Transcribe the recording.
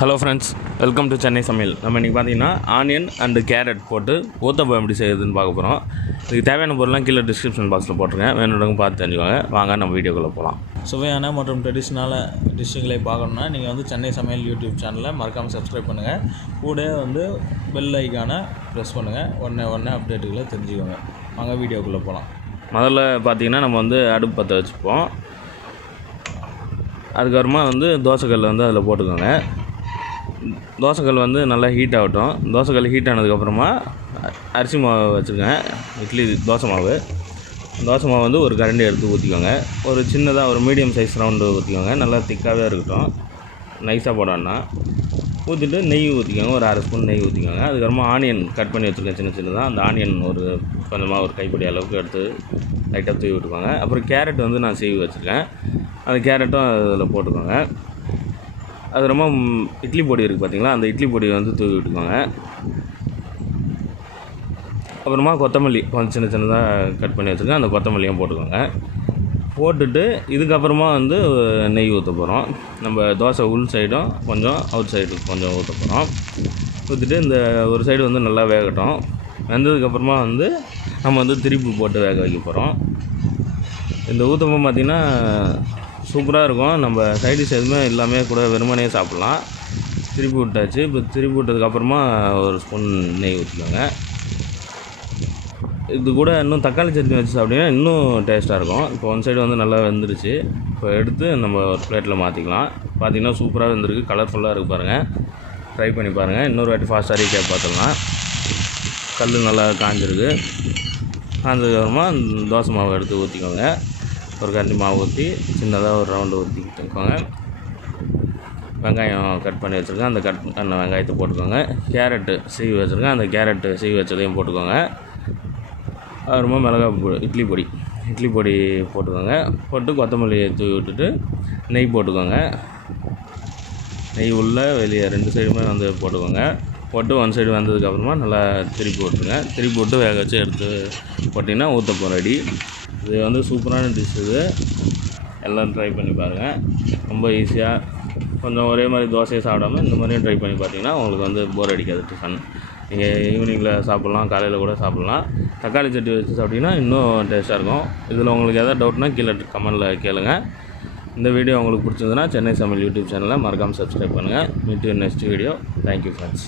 Hello friends, welcome to Chennai சமையல். நம்ம இன்றைக்கி பார்த்தீங்கன்னா ஆனியன் அண்டு கேரட் போட்டு ஊத்தப்பம் எப்படி செய்யுதுன்னு பார்க்க போகிறோம். இதுக்கு தேவையான பொருள்லாம் கீழே டிஸ்கிரிப்ஷன் பாக்ஸில் போட்டிருக்கேன், வேணுன்றவங்க பார்த்து தெரிஞ்சுக்கோங்க. வாங்க நம்ம வீடியோக்குள்ளே போகலாம். சுவையான மற்றும் ட்ரெடிஷ்னலான டிஷ்ஷுகளை பார்க்கணுன்னா நீங்கள் வந்து சென்னை சமையல் யூடியூப் சேனலை மறக்காமல் சப்ஸ்கிரைப் பண்ணுங்கள். கூட வந்து பெல் ஐக்கானை ப்ரெஸ் பண்ணுங்கள். உடனே அப்டேட்டுகளை தெரிஞ்சுக்கோங்க. வாங்க வீடியோக்குள்ளே போகலாம். முதல்ல பார்த்தீங்கன்னா நம்ம வந்து அடுப்பு பற்ற வச்சுப்போம். அதுக்கப்புறமா வந்து தோசைக்கல் வந்து அதில் போட்டுக்கோங்க. தோசைக்கல் வந்து நல்லா ஹீட் ஆகட்டும். தோசைக்கல் ஹீட் ஆனதுக்கப்புறமா அரிசி மாவு வச்சுருக்கேன், இட்லி தோசை மாவு. தோசை மாவு வந்து ஒரு கரண்டி எடுத்து ஊற்றிக்கோங்க. ஒரு சின்னதாக ஒரு மீடியம் சைஸ் ரவுண்டு ஊற்றிக்கோங்க. நல்லா திக்காகவே இருக்கட்டும், நைஸாக போடணும்னா. ஊற்றிட்டு நெய் ஊற்றிக்கோங்க, ஒரு அரை ஸ்பூன் நெய் ஊற்றிக்கோங்க. அதுக்கப்புறமா ஆனியன் கட் பண்ணி வச்சுருக்கேன் சின்னதாக. அந்த ஆனியன் ஒரு கொஞ்சமாக ஒரு கைப்பிடி அளவுக்கு எடுத்து லைட்டாக தூவி விட்டுக்கோங்க. அப்புறம் கேரட் வந்து நான் சீவி வச்சுருக்கேன், அந்த கேரட்டும் அதில் போட்டுக்கோங்க. அது ரொம்ப இட்லி பொடி இருக்குது பார்த்திங்களா, அந்த இட்லி பொடியை வந்து தூவி விட்டுக்கோங்க. அப்புறமா கொத்தமல்லி கொஞ்சம் சின்னதாக கட் பண்ணி வச்சுருக்கேன், அந்த கொத்தமல்லியும் போட்டுக்கோங்க. போட்டுட்டு இதுக்கப்புறமா வந்து நெய் ஊற்ற போகிறோம். நம்ம தோசை உள் சைடும் கொஞ்சம் அவுட் சைடு கொஞ்சம் ஊற்ற போகிறோம். ஊற்றிட்டு இந்த ஒரு சைடு வந்து நல்லா வேகட்டும். வெந்ததுக்கப்புறமா வந்து நம்ம வந்து திருப்பி போட்டு வேக வைக்க போகிறோம். இந்த ஊத்தப்பம் பார்த்திங்கன்னா சூப்பராக இருக்கும். நம்ம சைடிஷ் எதுவுமே எல்லாமே கூட வெறுமனே சாப்பிட்லாம். திருப்பி விட்டாச்சு. இப்போ திருப்பி விட்டதுக்கப்புறமா ஒரு ஸ்பூன் நெய் ஊற்றிக்கோங்க. இது கூட இன்னும் தக்காளி சட்னி வச்சு சாப்பிட்டீங்கன்னா இன்னும் டேஸ்ட்டாக இருக்கும். இப்போ ஒன் சைடு வந்து நல்லா வெந்துருச்சு. இப்போ எடுத்து நம்ம ஒரு பிளேட்டில் மாற்றிக்கலாம். பார்த்திங்கன்னா சூப்பராக வெந்திருக்கு, கலர்ஃபுல்லாக இருக்குது பாருங்கள். ட்ரை பண்ணி பாருங்கள். இன்னொரு வாட்டி ஃபாஸ்ட்டாக ரீகேப் பார்த்துக்கலாம். கல் நல்லா காஞ்சிருக்கு. காஞ்சதுக்கப்புறமா தோசை மாவு எடுத்து ஊற்றிக்கோங்க. ஒரு கரண்டி மாவு ஊற்றி சின்னதாக ஒரு ரவுண்டு ஊற்றிக்கிட்டுக்கோங்க. வெங்காயம் கட் பண்ணி வச்சுருக்கேன், அந்த கட் பண்ண வெங்காயத்தை போட்டுக்கோங்க. கேரட்டு சீவி வச்சுருக்கேன், அந்த கேரட்டு சீவி வச்சதையும் போட்டுக்கோங்க. அப்புறமா மிளகாய் இட்லி பொடி போட்டுக்கோங்க. போட்டு கொத்தமல்லியை தூவி விட்டுட்டு நெய் போட்டுக்கோங்க. நெய் உள்ள வெளியே ரெண்டு சைடுமே வந்து போட்டுக்கோங்க. போட்டு ஒன் சைடு வந்ததுக்கப்புறமா நல்லா திருப்பி விட்டுருங்க. திருப்பி விட்டு வேக வச்சு எடுத்து போட்டிங்கன்னா ஊத்தப்பம் ரெடி. இது வந்து சூப்பரான டிஷ். இது எல்லோரும் ட்ரை பண்ணி பாருங்கள். ரொம்ப ஈஸியாக கொஞ்சம் ஒரே மாதிரி தோசையை சாப்பிடாமல் இந்த மாதிரியும் ட்ரை பண்ணி பார்த்தீங்கன்னா உங்களுக்கு வந்து போர் அடிக்காது. டிஃபன் நீங்கள் ஈவினிங்கில் சாப்பிட்லாம், காலையில் கூட சாப்பிட்லாம். தக்காளி சட்னி வச்சு சாப்பிட்டிங்கன்னா இன்னும் டேஸ்ட்டாக இருக்கும். இதில் உங்களுக்கு எதாவது டவுட்னா கீழே கமெண்டில் கேளுங்க. இந்த வீடியோ உங்களுக்கு பிடிச்சதுன்னா சென்னை சமையல் யூடியூப் சேனலை மறக்காமல் சப்ஸ்கிரைப் பண்ணுங்கள். Meet you next video. Thank you friends.